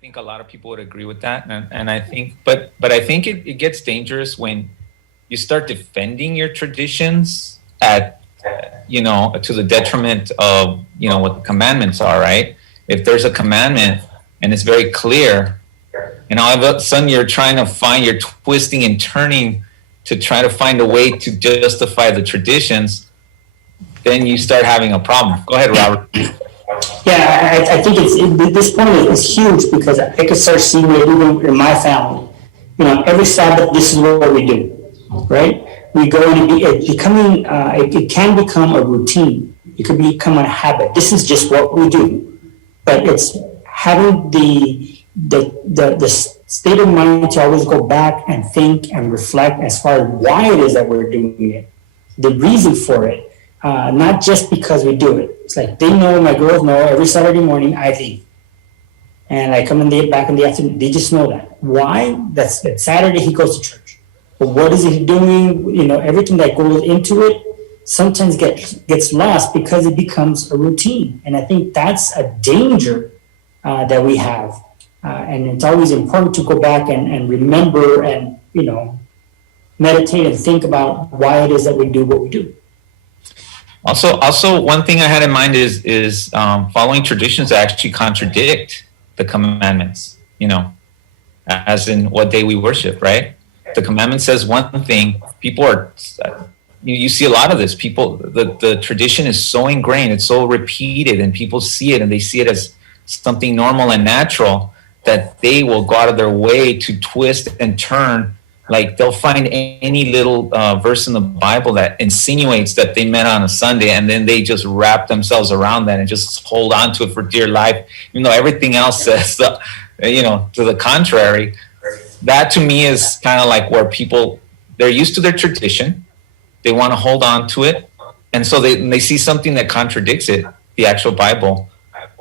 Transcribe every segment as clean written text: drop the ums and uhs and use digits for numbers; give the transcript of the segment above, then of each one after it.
think a lot of people would agree with that, and I think, but I think it gets dangerous when you start defending your traditions at, to the detriment of, what the commandments are, right? If there's a commandment and it's very clear, and all of a sudden you're twisting and turning to try to find a way to justify the traditions, then you start having a problem. Go ahead, Robert. Yeah, I think this point is huge, because I could start seeing it even in my family. Every Sabbath, this is what we do, right? We go and it can become a routine. It could become a habit. This is just what we do. But it's having the state of mind to always go back and think and reflect as far as why it is that we're doing it, the reason for it. Not just because we do it. It's like my girls know every Saturday morning I leave. And I come back in the afternoon. They just know that. Why? That's Saturday he goes to church. But what is he doing? Everything that goes into it sometimes gets lost because it becomes a routine. And I think that's a danger that we have. And it's always important to go back and remember and, meditate and think about why it is that we do what we do. Also, one thing I had in mind is following traditions that actually contradict the commandments, as in what day we worship, right? The commandment says one thing, people are, you see a lot of this, the tradition is so ingrained, it's so repeated, and people see it, and they see it as something normal and natural, that they will go out of their way to twist and turn. Like, they'll find any little verse in the Bible that insinuates that they met on a Sunday, and then they just wrap themselves around that and just hold on to it for dear life, even though everything else says, to the contrary. That to me is kind of like where they're used to their tradition, they want to hold on to it, and so they see something that contradicts it, the actual Bible,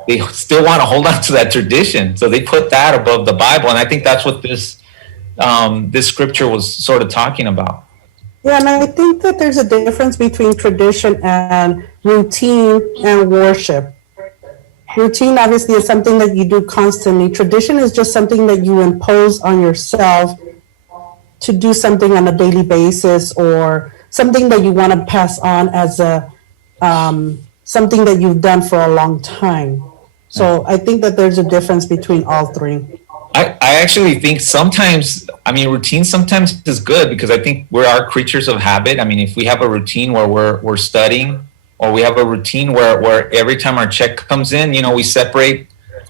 they still want to hold on to that tradition, so they put that above the Bible, and I think that's what this scripture was sort of talking about. Yeah, and I think that there's a difference between tradition and routine and worship. Routine obviously is something that you do constantly. Tradition is just something that you impose on yourself to do something on a daily basis, or something that you want to pass on as something that you've done for a long time. So I think that there's a difference between all three. I actually think routine sometimes is good, because I think we are creatures of habit. I mean, if we have a routine where we're studying, or we have a routine where every time our check comes in, we separate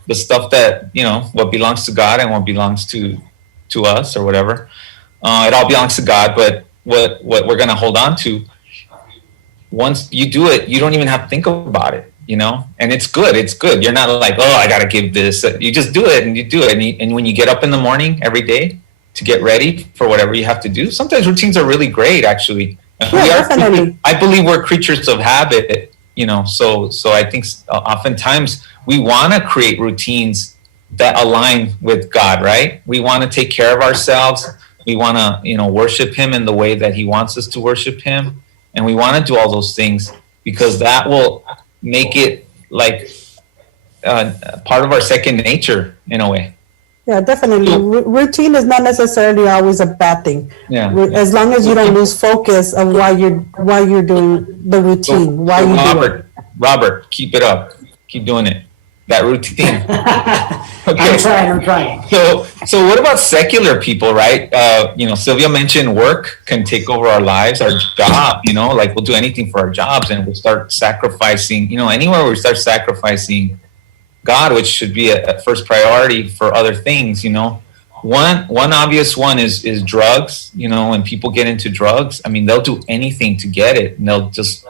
the stuff that, what belongs to God and what belongs to us or whatever. It all belongs to God, but what we're going to hold on to, once you do it, you don't even have to think about it. And it's good. You're not like, I got to give this. You just do it, and you do it. And when you get up in the morning every day to get ready for whatever you have to do, sometimes routines are really great, actually. Definitely. I believe we're creatures of habit, so I think oftentimes we want to create routines that align with God, right? We want to take care of ourselves. We want to, worship him in the way that he wants us to worship him. And we want to do all those things, because that will make it like part of our second nature in a way. Yeah, definitely. Routine is not necessarily always a bad thing. Yeah. As long as you don't lose focus of why you're doing the routine. Robert, keep it up. Keep doing it. That routine. Okay. I'm trying. So what about secular people, right? Sylvia mentioned work can take over our lives, our job, like we'll do anything for our jobs, and we'll start sacrificing, anywhere we start sacrificing God, which should be a first priority for other things, One obvious one is drugs, when people get into drugs, they'll do anything to get it, and they'll just,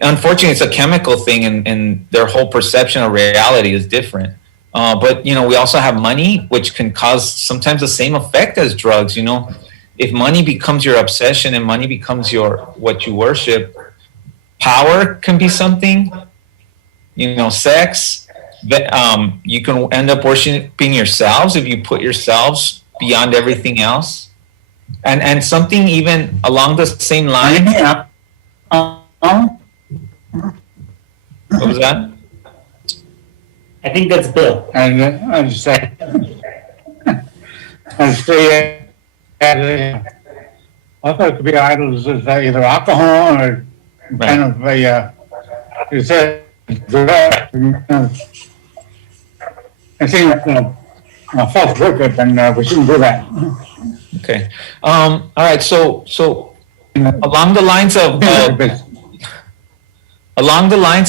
unfortunately, it's a chemical thing, and their whole perception of reality is different. But we also have money, which can cause sometimes the same effect as drugs. If money becomes your obsession and money becomes what you worship, power can be something. Sex. You can end up worshiping yourselves if you put yourselves beyond everything else, and something even along the same line. What was that? I think that's Bill. and say, and stay I thought it could be idols as either alcohol or kind of a, you said, direct, it seems false worship, and we shouldn't do that. Okay. All right. So along the lines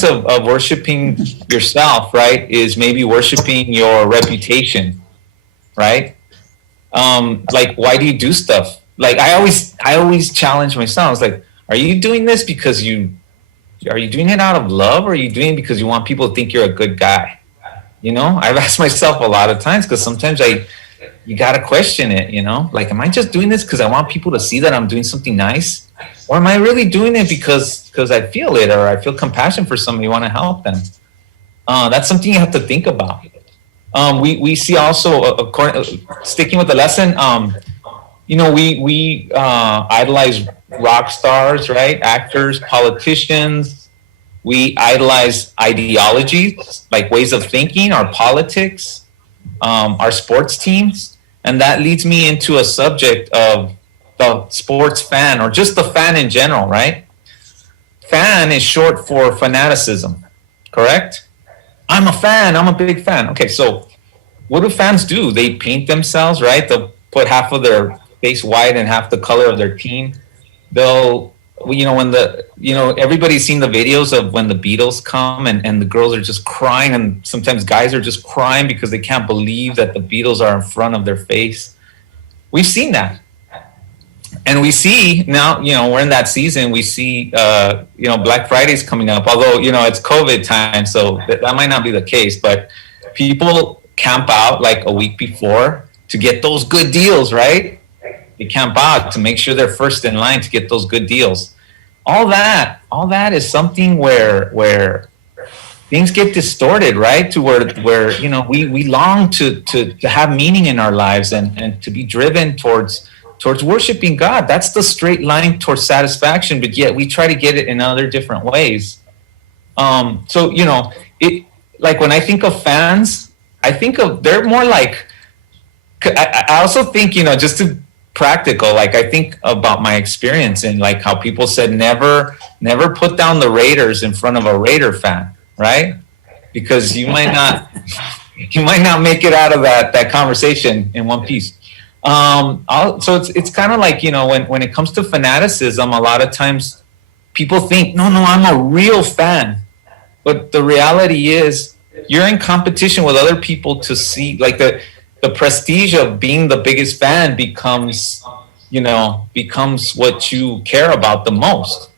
of worshiping yourself, right, is maybe worshiping your reputation, right? Like, why do you do stuff? Like, I always challenge myself. It's like, are you doing this because are you doing it out of love, or are you doing it because you want people to think you're a good guy? You know, I've asked myself a lot of times, because sometimes you got to question it, you know, like, am I just doing this because I want people to see that I'm doing something nice? Or am I really doing it because I feel it, or I feel compassion for somebody, want to help them? That's something you have to think about. We see also, sticking with the lesson, you know, we idolize rock stars, right? Actors, politicians. We idolize ideologies, like ways of thinking, our politics, our sports teams. And that leads me into a subject of the sports fan, or just the fan in general, right? Fan is short for fanaticism, correct? I'm a fan. I'm a big fan. Okay, so what do fans do? They paint themselves, right? They'll put half of their face white and half the color of their team. They'll, you know, everybody's seen the videos of when the Beatles come, and the girls are just crying, and sometimes guys are just crying because they can't believe that the Beatles are in front of their face. We've seen that. And we see now, you know, we're in that season. We see, you know, Black Friday's coming up, although, you know, it's COVID time, so that might not be the case. But people camp out like a week before to get those good deals, right? They camp out to make sure they're first in line to get those good deals. All that is something where things get distorted, right? To where you know, we long to have meaning in our lives, and to be driven towards worshiping God. That's the straight line towards satisfaction, but yet we try to get it in other different ways. So, you know, it, like, when I think of fans, I think of, they're more like, I also think, you know, just to practical, like, I think about my experience, and like how people said never put down the Raiders in front of a Raider fan, right? Because you might not make it out of that conversation in one piece. So it's kind of like, you know, when it comes to fanaticism, a lot of times people think, no, I'm a real fan. But the reality is, you're in competition with other people to see, like, the prestige of being the biggest fan becomes what you care about the most.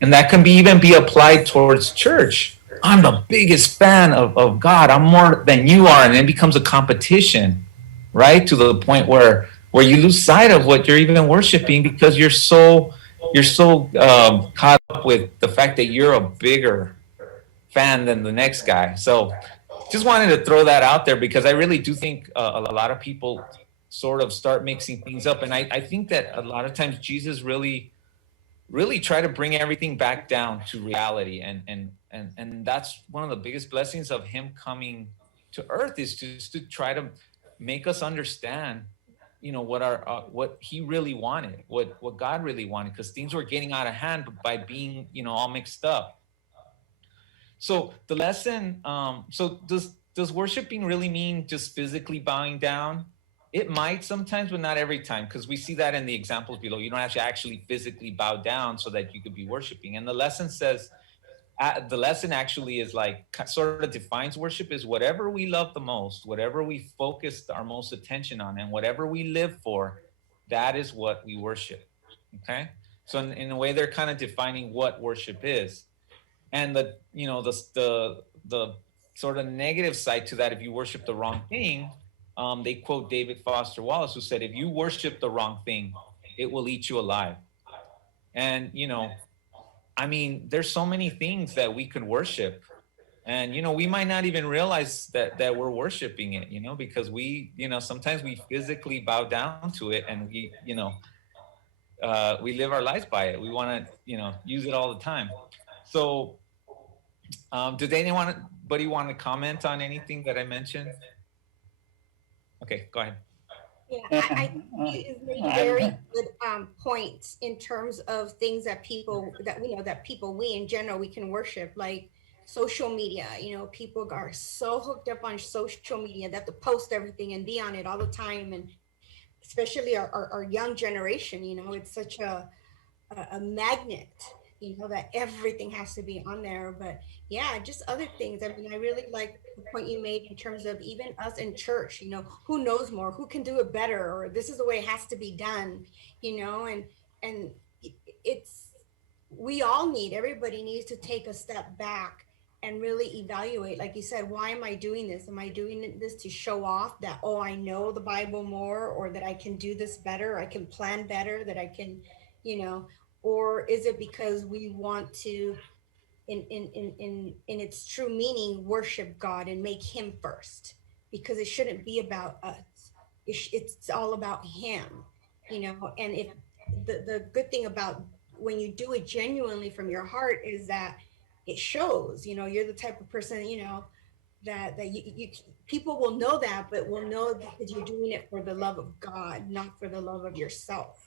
And that can even be applied towards church. I'm the biggest fan of God. I'm more than you are. And it becomes a competition, right? To the point where you lose sight of what you're even worshiping, because you're so caught up with the fact that you're a bigger fan than the next guy. So just wanted to throw that out there, because I really do think a lot of people sort of start mixing things up. And I think that a lot of times Jesus really try to bring everything back down to reality. And that's one of the biggest blessings of him coming to earth, is just to try to make us understand, you know, what he really wanted, what God really wanted, because things were getting out of hand by being, you know, all mixed up. So the lesson, so does worshiping really mean just physically bowing down? It might sometimes, but not every time, because we see that in the examples below. You don't have to actually physically bow down so that you could be worshiping. And the lesson says, the lesson actually is like, sort of defines worship is whatever we love the most, whatever we focus our most attention on, and whatever we live for, that is what we worship. Okay? So in a way, they're kind of defining what worship is. And the sort of negative side to that, if you worship the wrong thing, they quote David Foster Wallace, who said, if you worship the wrong thing, it will eat you alive. And, you know, I mean, there's so many things that we could worship. And, you know, we might not even realize that we're worshiping it, you know, because we, you know, sometimes we physically bow down to it, and we, you know, we live our lives by it. We want to, you know, use it all the time. So does anyone anybody want to comment on anything that I mentioned? Okay, go ahead. Yeah, I think you've made very good points in terms of things that we in general, we can worship, like social media. People are so hooked up on social media that they post everything and be on it all the time. And especially our young generation, it's such a magnet, that everything has to be on there. But yeah, just other things. I mean, I really like the point you made in terms of even us in church, who knows more, who can do it better, or this is the way it has to be done, and it's, everybody needs to take a step back and really evaluate, like you said, why am I doing this? Am I doing this to show off that, oh, I know the Bible more, or that I can do this better, I can plan better, that I can, or is it because we want to, in its true meaning, worship God and make him first? Because it shouldn't be about us. It's all about him, and if the good thing about when you do it genuinely from your heart is that it shows, you're the type of person, that you people will know that, but will know because you're doing it for the love of God, not for the love of yourself.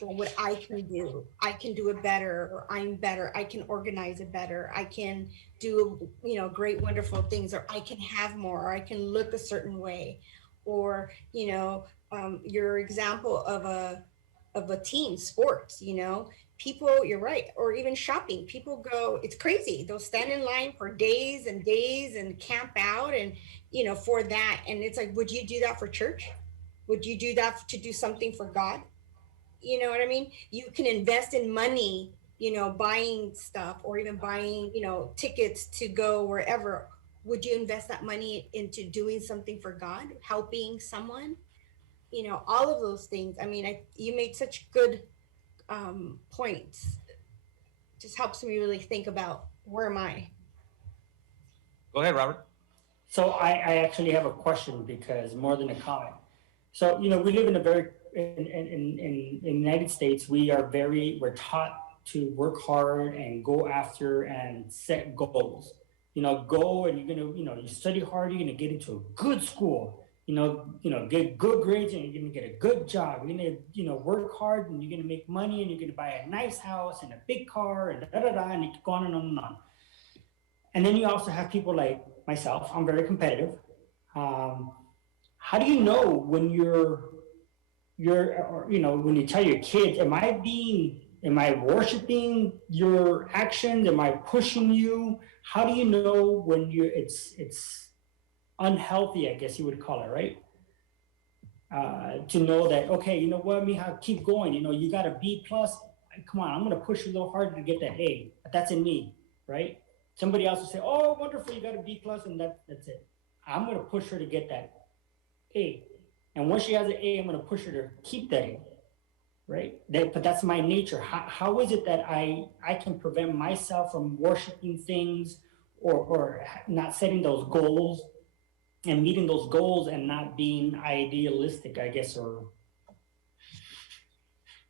For what I can do it better, or I'm better, I can organize it better, I can do, great, wonderful things, or I can have more, or I can look a certain way, or, your example of a team sports, people, you're right, or even shopping, people go, it's crazy, they'll stand in line for days and days and camp out, and, for that. And it's like, would you do that for church? Would you do that to do something for God? You know what I mean? You can invest in money, buying stuff, or even buying, tickets to go wherever. Would you invest that money into doing something for God, helping someone? All of those things. I mean, you made such good points. Just helps me really think about, where am I? Go ahead, Robert. So I actually have a question, because more than a comment. So, we live in a very, in the United States, we're taught to work hard and go after and set goals. Go and you're gonna, you study hard, you're gonna get into a good school, get good grades, and you're gonna get a good job. You're gonna, work hard, and you're gonna make money, and you're gonna buy a nice house and a big car, and and you keep going on and on. And then you also have people like myself. I'm very competitive. How do you know when when you tell your kids, am I worshiping your actions? Am I pushing you? How do you know when it's unhealthy, I guess you would call it, right? To know that, okay, you know what, Mija, keep going. You got a B plus. Come on, I'm going to push you a little harder to get that A. That's in me, right? Somebody else will say, oh, wonderful, you got a B plus, and that's it. I'm going to push her to get that A. And once she has an A, I'm going to push her to keep that A, right? But that's my nature. How is it that I can prevent myself from worshiping things, or not setting those goals and meeting those goals and not being idealistic, I guess, or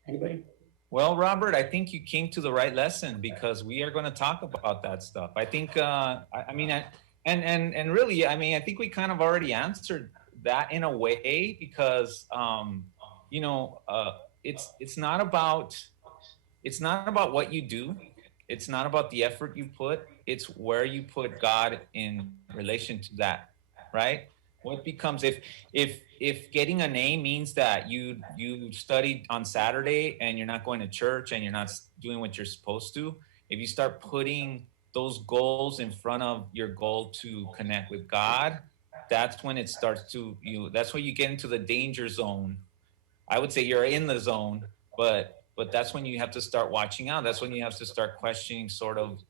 anybody? Well, Robert, I think you came to the right lesson, because we are going to talk about that stuff. I think, and really, I mean, I think we kind of already answered that in a way, because, it's not about what you do. It's not about the effort you put. It's where you put God in relation to that, right? What becomes, if getting an A means that you studied on Saturday and you're not going to church and you're not doing what you're supposed to, if you start putting those goals in front of your goal to connect with God, that's when it starts that's when you get into the danger zone. I would say you're in the zone, but that's when you have to start watching out. That's when you have to start questioning, sort of,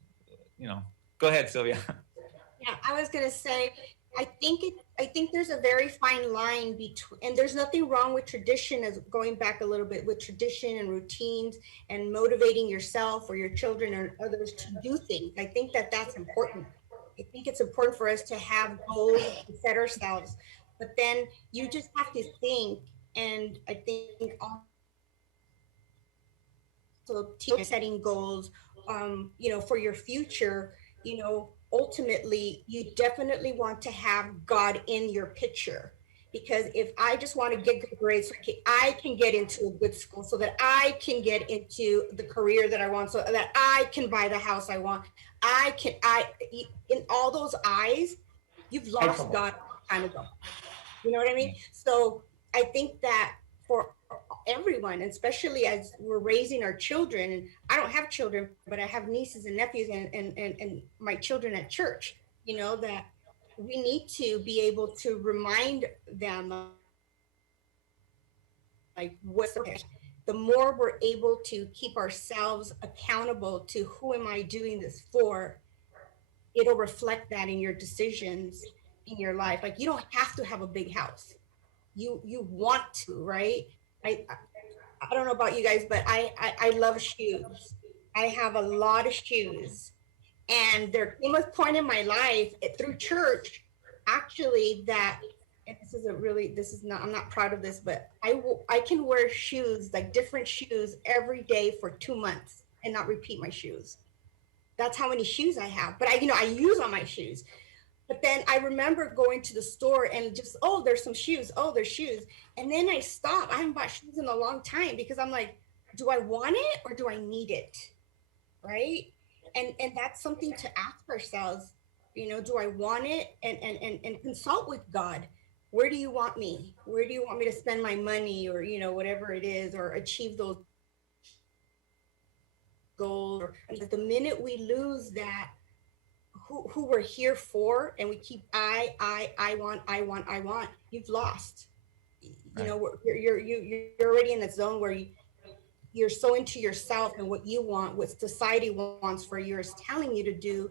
Go ahead, Sylvia. Yeah, I was gonna say, I think there's a very fine line between, and there's nothing wrong with tradition, as going back a little bit, with tradition and routines and motivating yourself or your children or others to do things. I think that's important. I think it's important for us to have goals to set ourselves, but then you just have to think. And I think also setting goals, for your future, ultimately you definitely want to have God in your picture. Because if I just want to get good grades, so I can get into a good school, so that I can get into the career that I want, so that I can buy the house I want, in all those eyes, you've lost God a long time ago. You know what I mean? So I think that for everyone, especially as we're raising our children, and I don't have children, but I have nieces and nephews and my children at church, that we need to be able to remind them, like, what's the more we're able to keep ourselves accountable to who am I doing this for, it'll reflect that in your decisions in your life. Like, you don't have to have a big house. You want to, right? I don't know about you guys, but I love shoes. I have a lot of shoes, and there came a point in my life through church, actually, that, and this is not, I'm not proud of this, but I can wear shoes, like different shoes, every day for 2 months and not repeat my shoes. That's how many shoes I have. But I use all my shoes. But then I remember going to the store and just, oh, there's some shoes. Oh, there's shoes. And then I stopped. I haven't bought shoes in a long time because I'm like, do I want it or do I need it? Right. And that's something to ask ourselves, do I want it? And consult with God. Where do you want me? Where do you want me to spend my money, or, whatever it is, or achieve those goals? Or the minute we lose that, who we're here for, and we keep I want, you've lost. Right. You're already in a zone where you're so into yourself and what you want, what society wants for you, is telling you to do,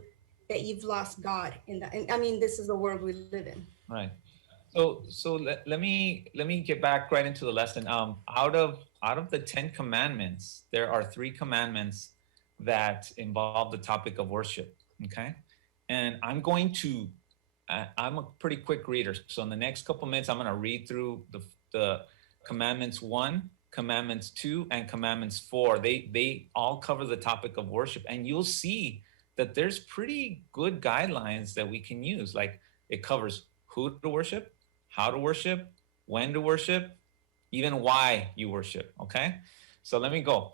that you've lost God in that. And I mean, this is the world we live in. Right. So let me get back right into the lesson. Out of the 10 commandments, there are 3 commandments that involve the topic of worship. Okay, and I'm a pretty quick reader, so in the next couple minutes, I'm going to read through the commandments 1, commandments 2, and commandments 4. They all cover the topic of worship, and you'll see that there's pretty good guidelines that we can use. Like, it covers who to worship, how to worship, when to worship, even why you worship. Okay, so let me go.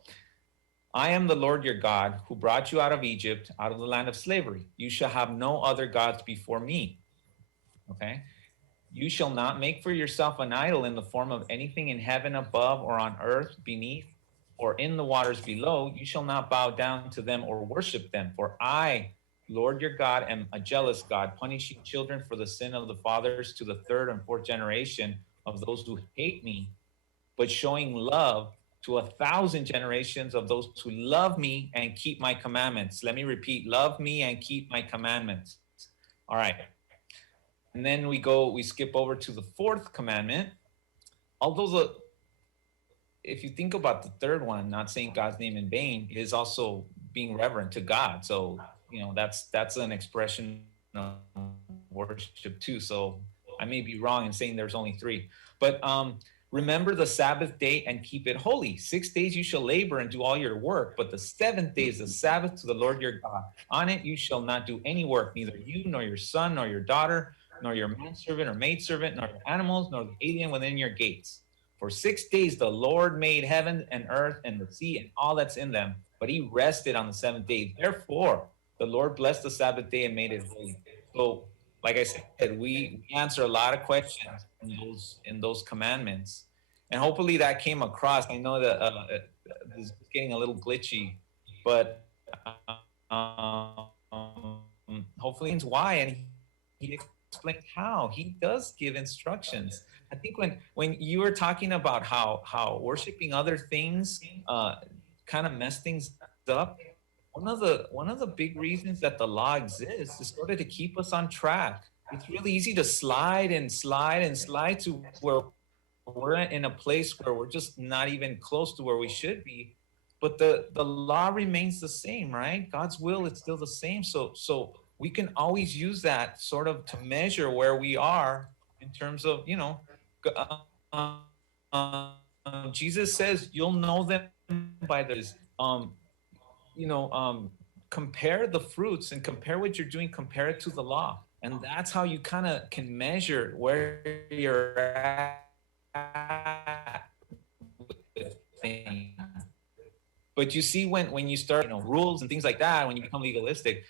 I am the Lord your God, who brought you out of Egypt, out of the land of slavery. You shall have no other gods before me. Okay. You shall not make for yourself an idol in the form of anything in heaven above, or on earth beneath, or in the waters below. You shall not bow down to them or worship them. For I, Lord your God, am a jealous God, punishing children for the sin of the fathers to the 3rd and 4th generation of those who hate me, but showing love to 1,000 generations of those who love me and keep my commandments. Let me repeat: love me and keep my commandments. All right. And then we skip over to the 4th commandment. Although if you think about the 3rd one, not saying God's name in vain, is also being reverent to God. So, that's an expression of worship too. So I may be wrong in saying there's only 3, but remember the Sabbath day and keep it holy. 6 days you shall labor and do all your work, but the 7th day is the Sabbath to the Lord your God. On it you shall not do any work, neither you, nor your son, nor your daughter, nor your manservant or maidservant, nor your animals, nor the alien within your gates. For 6 days the Lord made heaven and earth and the sea and all that's in them, but he rested on the 7th day. Therefore, the Lord blessed the Sabbath day and made it holy. So, like I said, we answer a lot of questions in those commandments, and hopefully that came across. I know that this is getting a little glitchy, but hopefully it's why, and he explained how. He does give instructions. I think when you were talking about how worshiping other things kind of mess things up, one of the big reasons that the law exists is sort of to keep us on track. It's really easy to slide to where we're in a place where we're just not even close to where we should be. But the law remains the same, right? God's will is still the same. So we can always use that sort of to measure where we are in terms of, Jesus says you'll know them by this. compare the fruits and compare what you're doing, compare it to the law. And that's how you kind of can measure where you're at with things. But you see, when you start, rules and things like that, when you become legalistic,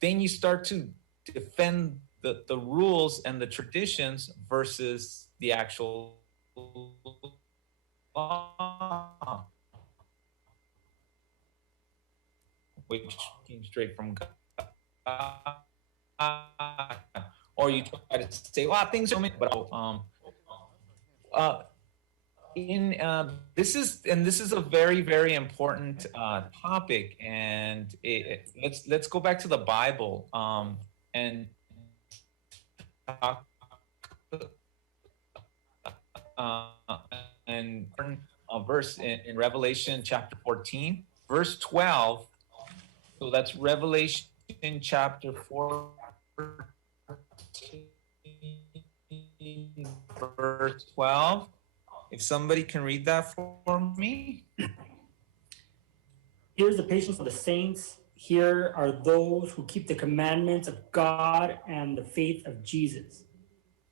then you start to defend the rules and the traditions versus the actual law, which came straight from God. Or you try to say, well, things are, but this is a very, very important topic, and let's go back to the Bible and talk and a verse in Revelation chapter 14, verse 12. So that's Revelation chapter 14, verse 12. If somebody can read that for me. Here's the patience of the saints. Here are those who keep the commandments of God and the faith of Jesus.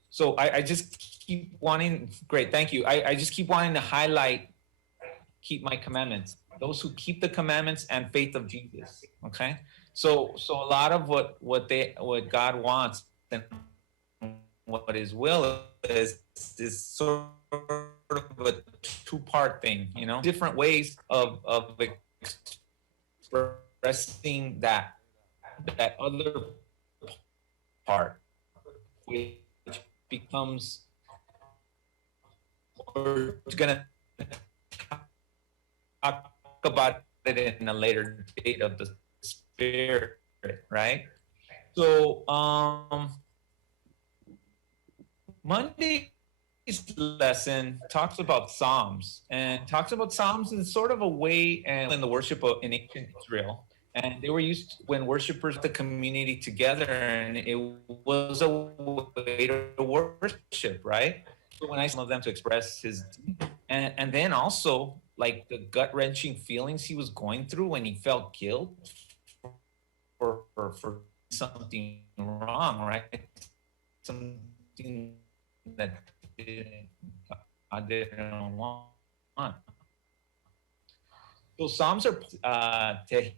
So I just keep wanting, great, thank you. I just keep wanting to highlight, keep my commandments. Those who keep the commandments and faith of Jesus. Okay. So a lot of what God wants and what His will is sort of a two-part thing, different ways of expressing that other part, which becomes, we're gonna talk about it in a later date of the Spirit, right? So Monday's lesson talks about Psalms, and talks about Psalms in sort of a way and in the worship in ancient Israel. And they were used when worshipers, the community together, and it was a way to worship, right? So when I some of them to express his, and then also like the gut wrenching feelings he was going through when he felt guilt for something wrong, right? Something that I didn't want. So Psalms are Tehillim.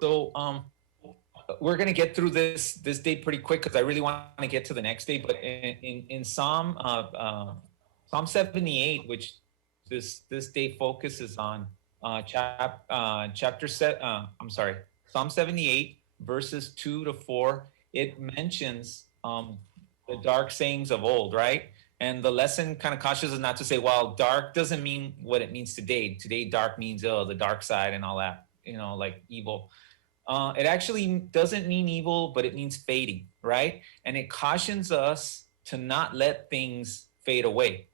So we're gonna get through this day pretty quick because I really want to get to the next day. But in Psalm 78, which this day focuses on, Psalm 78 verses 2-4. It mentions the dark sayings of old, right? And the lesson kind of cautions us not to say, well, dark doesn't mean what it means today. Today, dark means, the dark side and all that, like evil. It actually doesn't mean evil, but it means fading, right? And it cautions us to not let things fade away.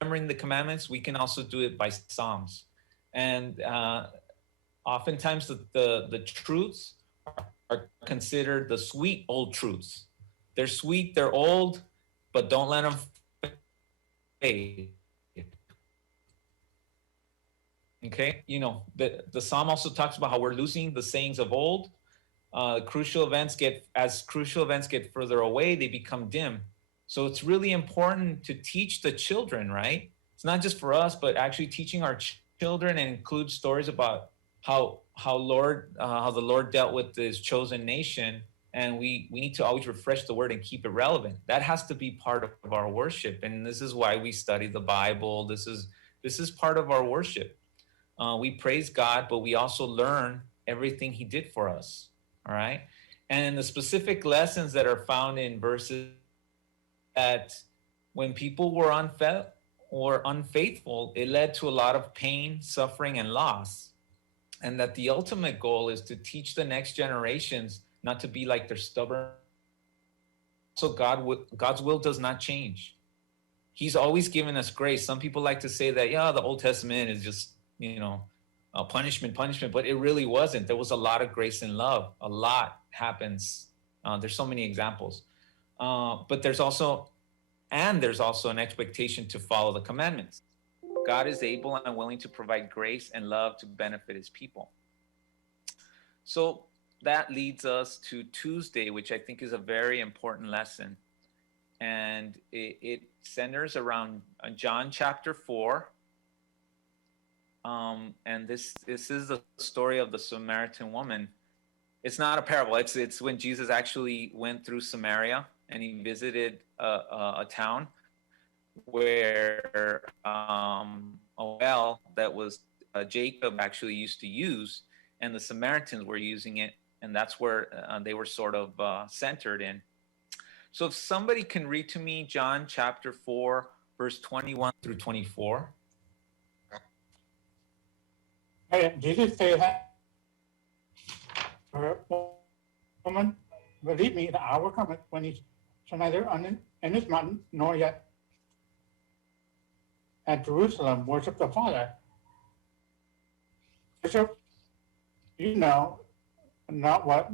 Remembering the commandments, we can also do it by Psalms. And oftentimes the truths are considered the sweet old truths. They're sweet, they're old, but don't let them fade. Okay, the Psalm also talks about how we're losing the sayings of old. Crucial events get further away, they become dim. So it's really important to teach the children, right? It's not just for us, but actually teaching our children, and include stories about how the Lord dealt with His chosen nation, and we need to always refresh the word and keep it relevant. That has to be part of our worship, and this is why we study the Bible. This is part of our worship. We praise God, but we also learn everything He did for us. All right, and the specific lessons that are found in verses that when people were unfaithful, it led to a lot of pain, suffering, and loss. And that the ultimate goal is to teach the next generations not to be like their stubborn. So God's will does not change. He's always given us grace. Some people like to say that, the Old Testament is just, punishment, but it really wasn't. There was a lot of grace and love. A lot happens. There's so many examples. But there's also an expectation to follow the commandments. God is able and willing to provide grace and love to benefit his people. So that leads us to Tuesday, which I think is a very important lesson. And it centers around John chapter 4. And this is the story of the Samaritan woman. It's not a parable. It's when Jesus actually went through Samaria and he visited a town where a well that was Jacob actually used to use, and the Samaritans were using it, and that's where they were sort of centered in. So if somebody can read to me John chapter 4, verse 21 through 24. Jesus said that, woman, believe me, the hour cometh when he shall neither in this mountain nor yet at Jerusalem worship the Father. Bishop, you know not what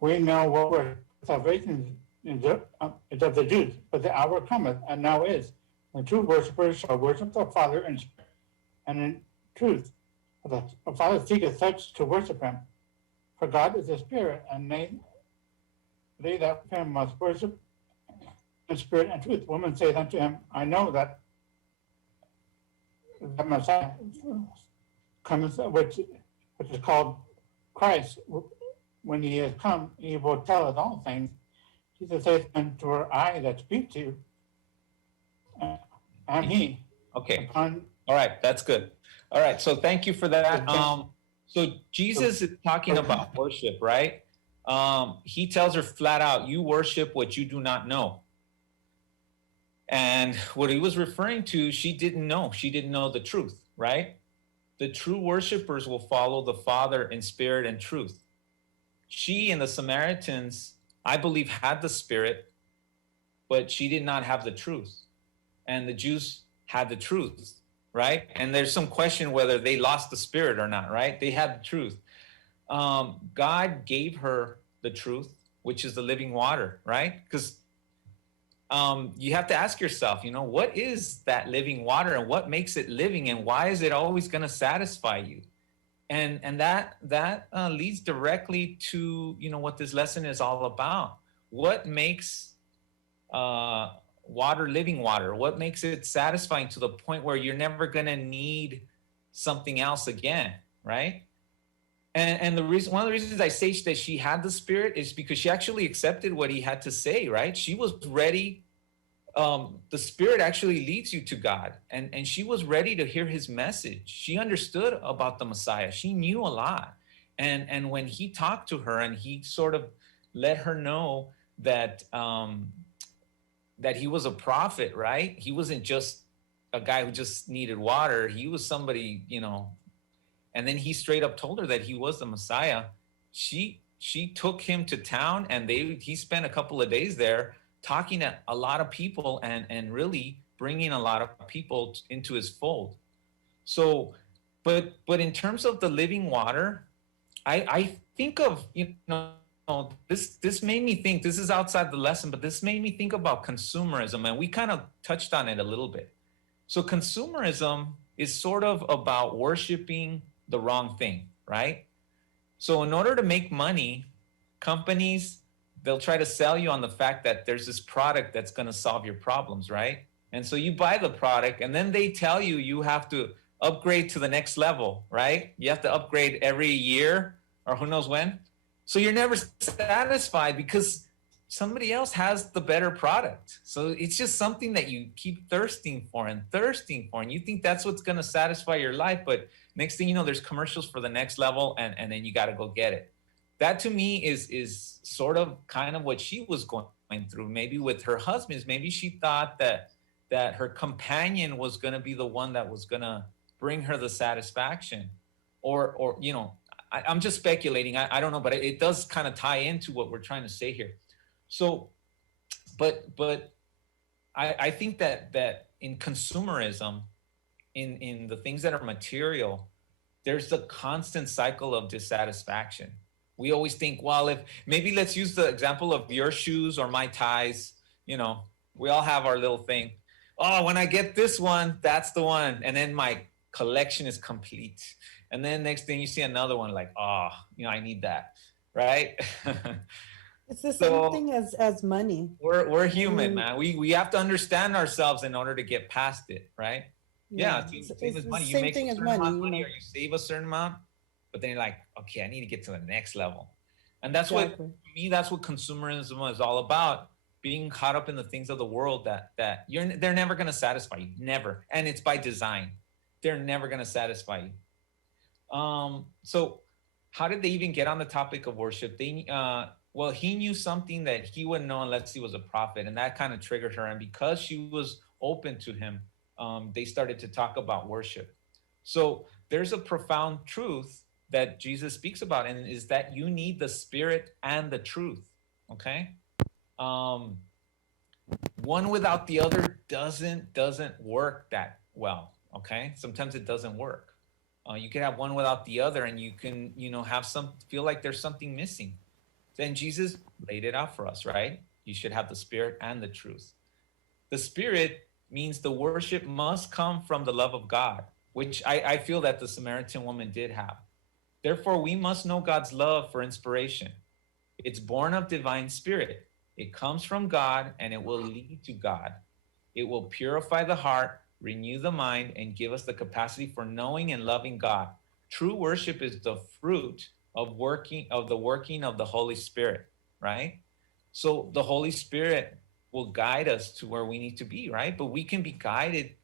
we know what we're salvation is of the Jews, but the hour cometh, and now is, the true worshippers shall worship the Father in spirit and in truth. For the Father seeketh such to worship him. For God is a spirit, and they that him must worship in spirit and truth. Woman saith unto him, I know that the Messiah cometh, which is called Christ. When he has come, he will tell us all things. Jesus saith unto her, I that speak to you, am he. Okay. All right, that's good. All right, so thank you for that. So Jesus is talking about worship, right? He tells her flat out, you worship what you do not know. And what he was referring to, she didn't know. She didn't know the truth, right? The true worshipers will follow the Father in spirit and truth. She and the Samaritans, I believe, had the spirit, but she did not have the truth. And the Jews had the truth, right? And there's some question whether they lost the spirit or not, right? They had the truth. God gave her the truth, which is the living water, right? Because you have to ask yourself, what is that living water and what makes it living and why is it always going to satisfy you? And that leads directly to, what this lesson is all about. What makes water living water? What makes it satisfying to the point where you're never going to need something else again, right? And one of the reasons I say that she had the Spirit is because she actually accepted what he had to say, right? She was ready. The Spirit actually leads you to God. And she was ready to hear his message. She understood about the Messiah. She knew a lot. And when he talked to her and he sort of let her know that that he was a prophet, right? He wasn't just a guy who just needed water. He was somebody, and then he straight up told her that he was the Messiah. She took him to town and he spent a couple of days there talking to a lot of people and really bringing a lot of people into his fold. So, but in terms of the living water, I think of, this made me think, this is outside the lesson, but this made me think about consumerism, and we kind of touched on it a little bit. So consumerism is sort of about worshiping the wrong thing, right? So in order to make money, companies, they'll try to sell you on the fact that there's this product that's going to solve your problems, right? And so you buy the product and then they tell you you have to upgrade to the next level, right? You have to upgrade every year or who knows when. So you're never satisfied because somebody else has the better product. So it's just something that you keep thirsting for. And you think that's what's going to satisfy your life. But next thing you know, there's commercials for the next level and then you got to go get it. That to me is sort of kind of what she was going through. Maybe with her husbands, maybe she thought that her companion was going to be the one that was going to bring her the satisfaction. Or I'm just speculating. I don't know, but it does kind of tie into what we're trying to say here. So, but I think that in consumerism, in the things that are material, there's a constant cycle of dissatisfaction. We always think, well, if maybe let's use the example of your shoes or my ties, we all have our little thing. Oh, when I get this one, that's the one. And then my collection is complete. And then next thing you see another one, like, oh, I need that. Right? It's the same So thing as money. we're human, man. We have to understand ourselves in order to get past it, right? Yeah, It's, same as the money. You same make thing a as certain amount money, of you money know. or you save a certain amount, but then you're like, okay, I need to get to the next level. And that's what, Exactly. to me, that's what consumerism is all about. Being caught up in the things of the world that they're never going to satisfy you, never. And it's by design. They're never going to satisfy you. So how did they even get on the topic of worship? Well, he knew something that he wouldn't know unless he was a prophet, and that kind of triggered her. And because she was open to him, they started to talk about worship. So there's a profound truth that Jesus speaks about, and is that you need the spirit and the truth. Okay, one without the other doesn't work that well. Okay, sometimes it doesn't work. You can have one without the other, and you can have feel like there's something missing. Then Jesus laid it out for us, right? You should have the spirit and the truth. The spirit means the worship must come from the love of God, which I feel that the Samaritan woman did have. Therefore, we must know God's love for inspiration. It's born of divine spirit. It comes from God and it will lead to God. It will purify the heart, renew the mind, and give us the capacity for knowing and loving God. True worship is the fruit of the working of the Holy Spirit, right? So the Holy Spirit will guide us to where we need to be, right? But we can be guided,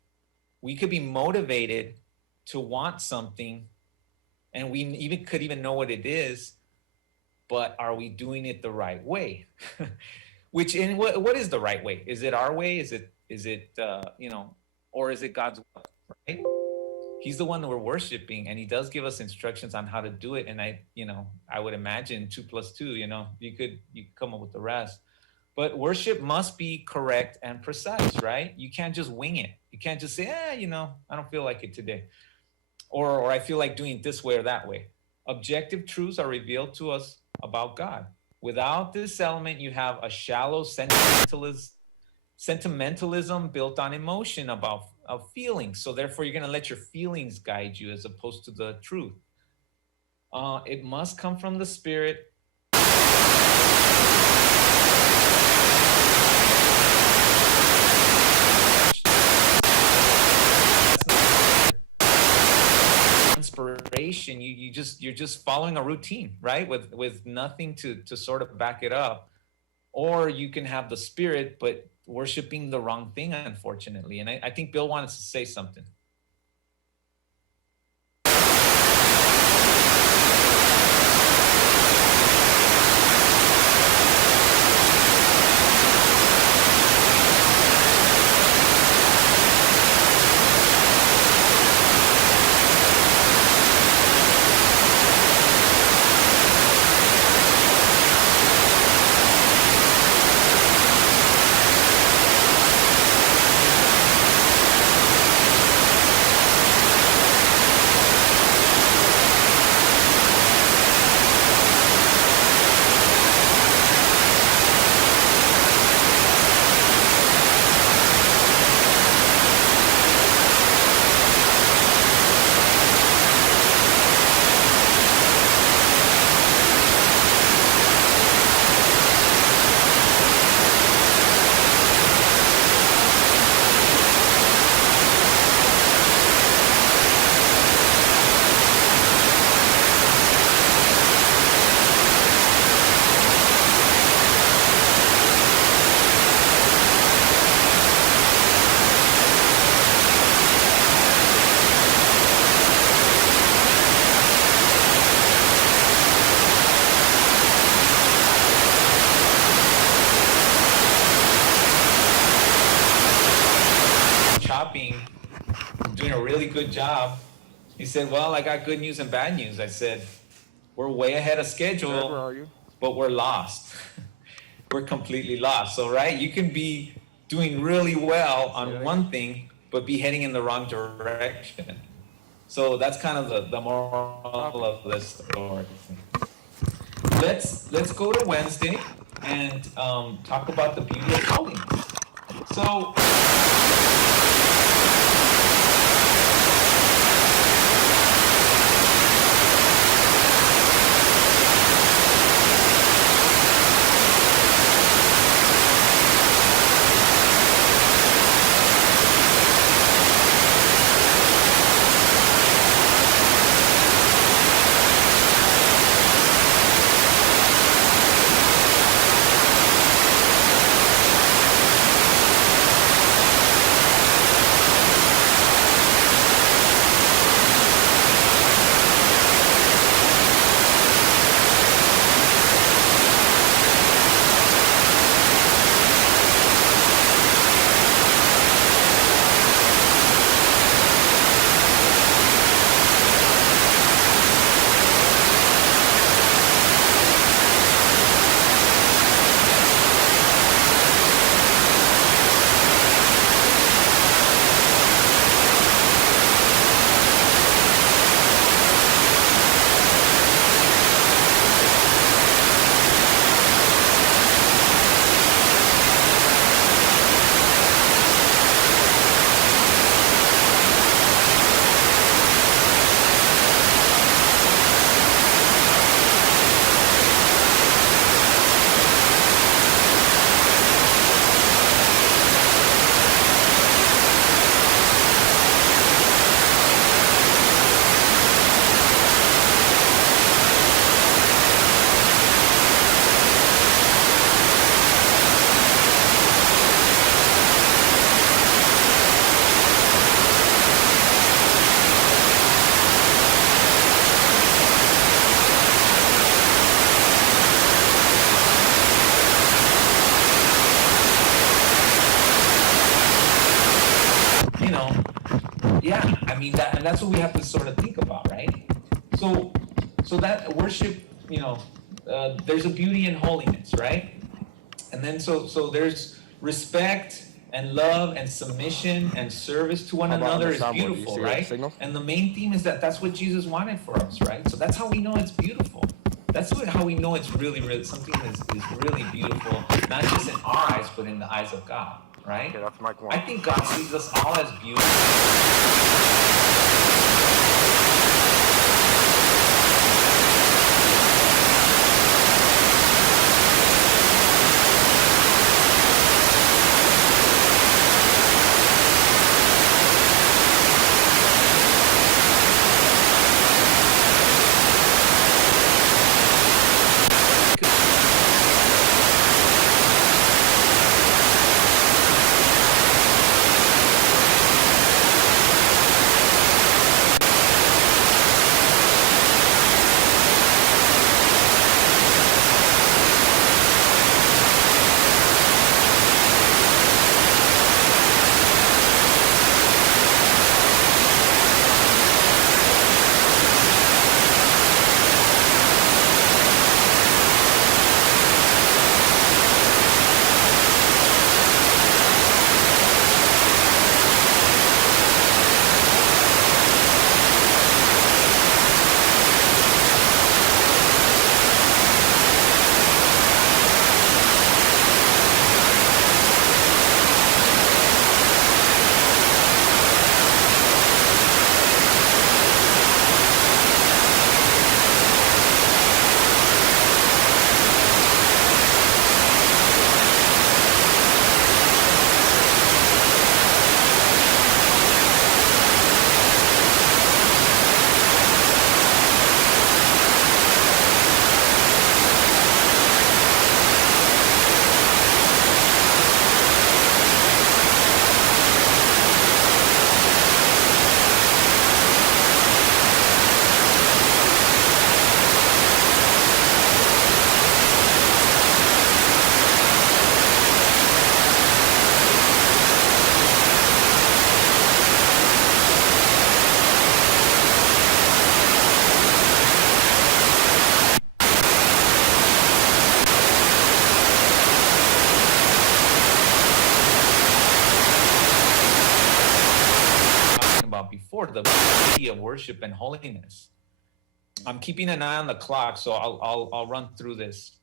we could be motivated to want something, and we could even know what it is, but are we doing it the right way? What is the right way? Is it our way? Is it or is it God's will, right? He's the one that we're worshiping, and he does give us instructions on how to do it. And I would imagine 2 + 2, you could come up with the rest. But worship must be correct and precise, right? You can't just wing it. You can't just say, I don't feel like it today. Or I feel like doing it this way or that way. Objective truths are revealed to us about God. Without this element, you have a shallow sentimentalism built on emotion of feelings. So therefore, you're going to let your feelings guide you as opposed to the truth. It must come from the Spirit. Inspiration. You're just following a routine, right? With nothing to sort of back it up. Or you can have the Spirit, but worshiping the wrong thing, unfortunately. And I think Bill wanted to say something. Doing a really good job. He said, well, I got good news and bad news. I said, we're way ahead of schedule. Where are you? But we're lost. We're completely lost. So, right, you can be doing really well on one thing, but be heading in the wrong direction. So that's kind of the moral of this story. Let's go to Wednesday and talk about the beauty of holiness. So you know, yeah, I mean that, and that's what we have to sort of think about, right? So that worship, there's a beauty in holiness, right? And then so there's respect and love and submission and service to one another is beautiful, right? And the main theme is that that's what Jesus wanted for us, right? So that's how we know it's beautiful. That's how we know it's really, really something is really beautiful, not just in our eyes, but in the eyes of God, right? Okay, that's Mike 1. I think God sees us all as beautiful. About before, the beauty of worship and holiness. I'm keeping an eye on the clock, so I'll run through this.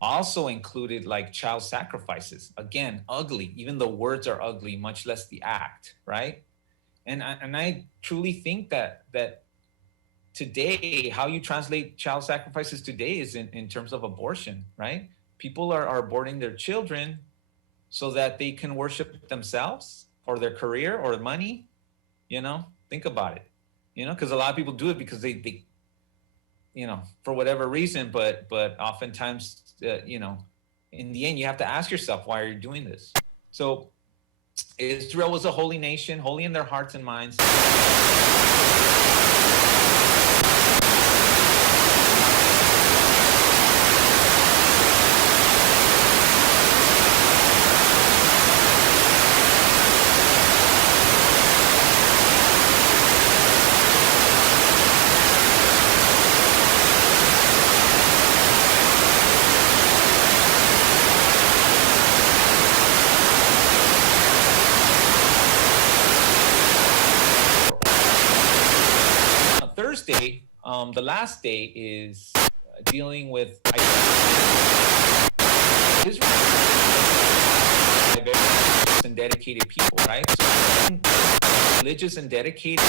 Also included like child sacrifices. Again, ugly. Even the words are ugly, much less the act, right? And I truly think that today, how you translate child sacrifices today is in terms of abortion, right? People are aborting their children so that they can worship themselves or their career or money. Think about it. Because a lot of people do it because they for whatever reason, but oftentimes, in the end, you have to ask yourself, why are you doing this? So Israel was a holy nation, holy in their hearts and minds. Thursday, the last day, is dealing with Israel and dedicated people, right? So religious and dedicated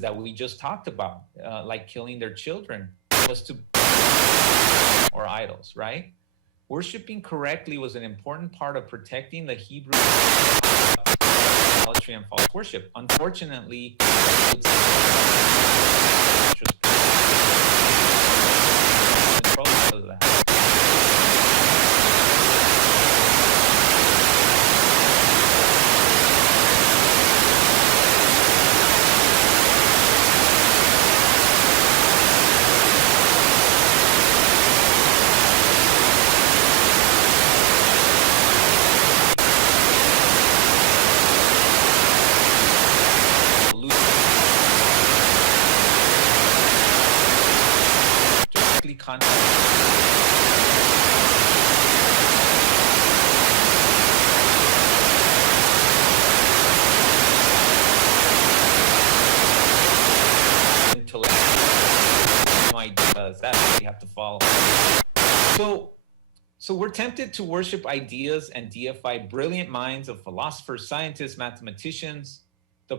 that we just talked about, like killing their children just to or idols, right? Worshiping correctly was an important part of protecting the Hebrew idolatry and false worship. Unfortunately, control of that. Ideas that we have to follow. So we're tempted to worship ideas and deify brilliant minds of philosophers, scientists, mathematicians. The